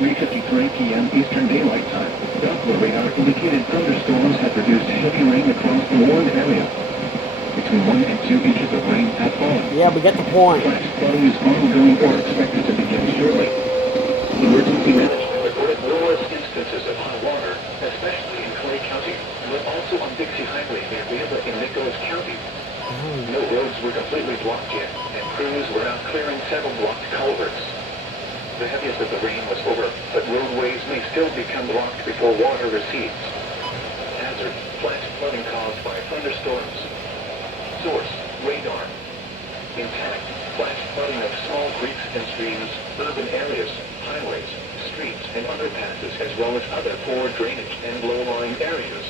3:53 p.m. Eastern Daylight Time. Doppler radar indicated thunderstorms have produced heavy rain across the warned area. Between 1 and 2 inches of rain have fallen. Yeah, we get the point. Flash flooding is ongoing or expected to begin shortly. Emergency management reported numerous instances of high water, especially in Clay County, but also on Dixie Highway near Riva in Nicholas County. No roads were completely blocked yet, and crews were out clearing several blocked culverts. The heaviest of the rain was over, but roadways may still become blocked before water recedes. Hazard, flash flooding caused by thunderstorms. Source, radar. Intact, flash flooding of small creeks and streams, urban areas, highways, streets, and underpasses, as well as other poor drainage and low-lying areas.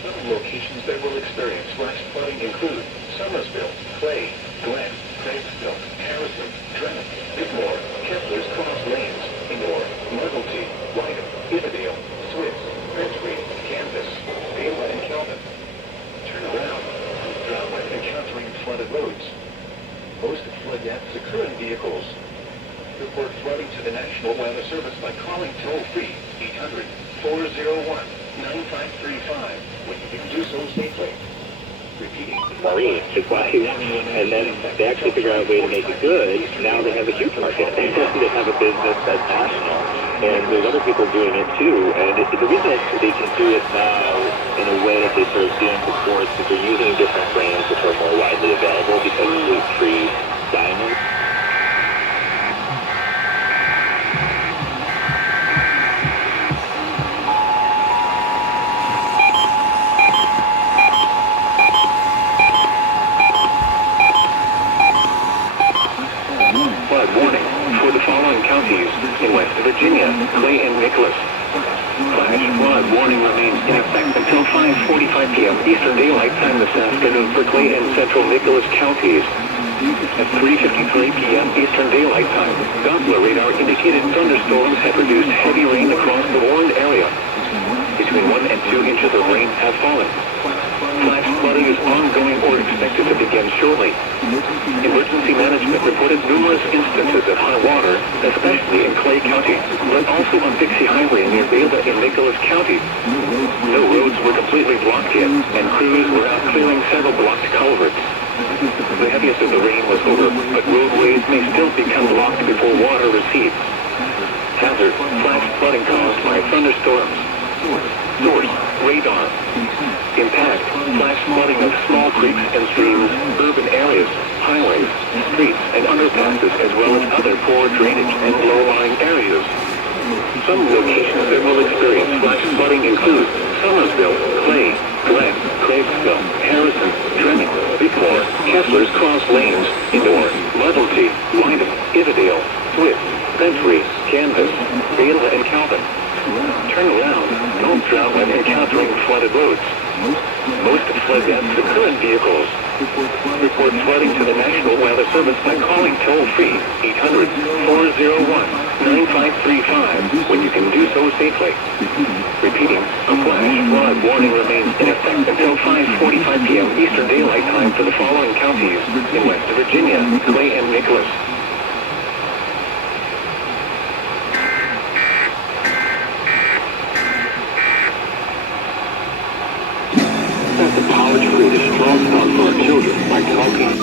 Some locations that will experience flash flooding include Summersville, Clay, Glen, Craigville, Harrison, Tremont, Bigmore, Kepler's Cross Lanes, Inor, Muzzlety, Wyden, Ivadale, Swiss, Frenchbury, Kansas, Beulah, and Kelvin. Turn around. Drop when encountering flooded roads. Most flood deaths occur in vehicles. Report flooding to the National Weather Service by calling toll-free 800-401-9535 when you can do so safely. Repeating. Marine advice, and then they actually figure out a way to make it good. Now they have a huge market. They have a business that's national, and there's other people doing it too. And the reason they can do it now in a way that they sort of didn't before is because they're using different brands which are more widely available because of tree diamonds. Warning for the following counties in West Virginia, Clay and Nicholas. Flash flood warning remains in effect until 5:45 p.m. Eastern Daylight Time this afternoon for Clay and Central Nicholas counties. At 3:53 p.m. Eastern Daylight Time, Doppler radar indicated thunderstorms have produced heavy rain across the warned area. Between 1 and 2 inches of rain have fallen. Flash flooding is ongoing or expected to begin shortly. Emergency management reported numerous instances of high water, especially in Clay County, but also on Dixie Highway near Beulah in Nicholas County. No roads were completely blocked yet, and crews were out clearing several blocked culverts. The heaviest of the rain was over, but roadways may still become blocked before water recedes. Hazard, flash flooding caused by thunderstorms. Source, radar. Impact, flash flooding of small creeks and streams, urban areas, highways, streets, and underpasses, as well as other poor drainage and low-lying areas. Some locations that will experience flash flooding include Summersville, Clay, Glen, Craigville, Harrison, Tremont, Bigmore, Kepler's Cross Lanes, Inor, Muzzlety, Wyden, Ivadale, Swift, Frenchbury, Kansas, Beulah, and Kelvin. Turn around. Don't drown when encountering flooded roads. Most flood deaths occur in vehicles. Report flooding to the National Weather Service by calling toll-free 800-401-9535 when you can do so safely. Repeating, a flash flood warning remains in effect until 5:45 p.m. Eastern Daylight Time for the following counties in West Virginia, Clay and Nicholas. The power to create a strong bond for our children by talking.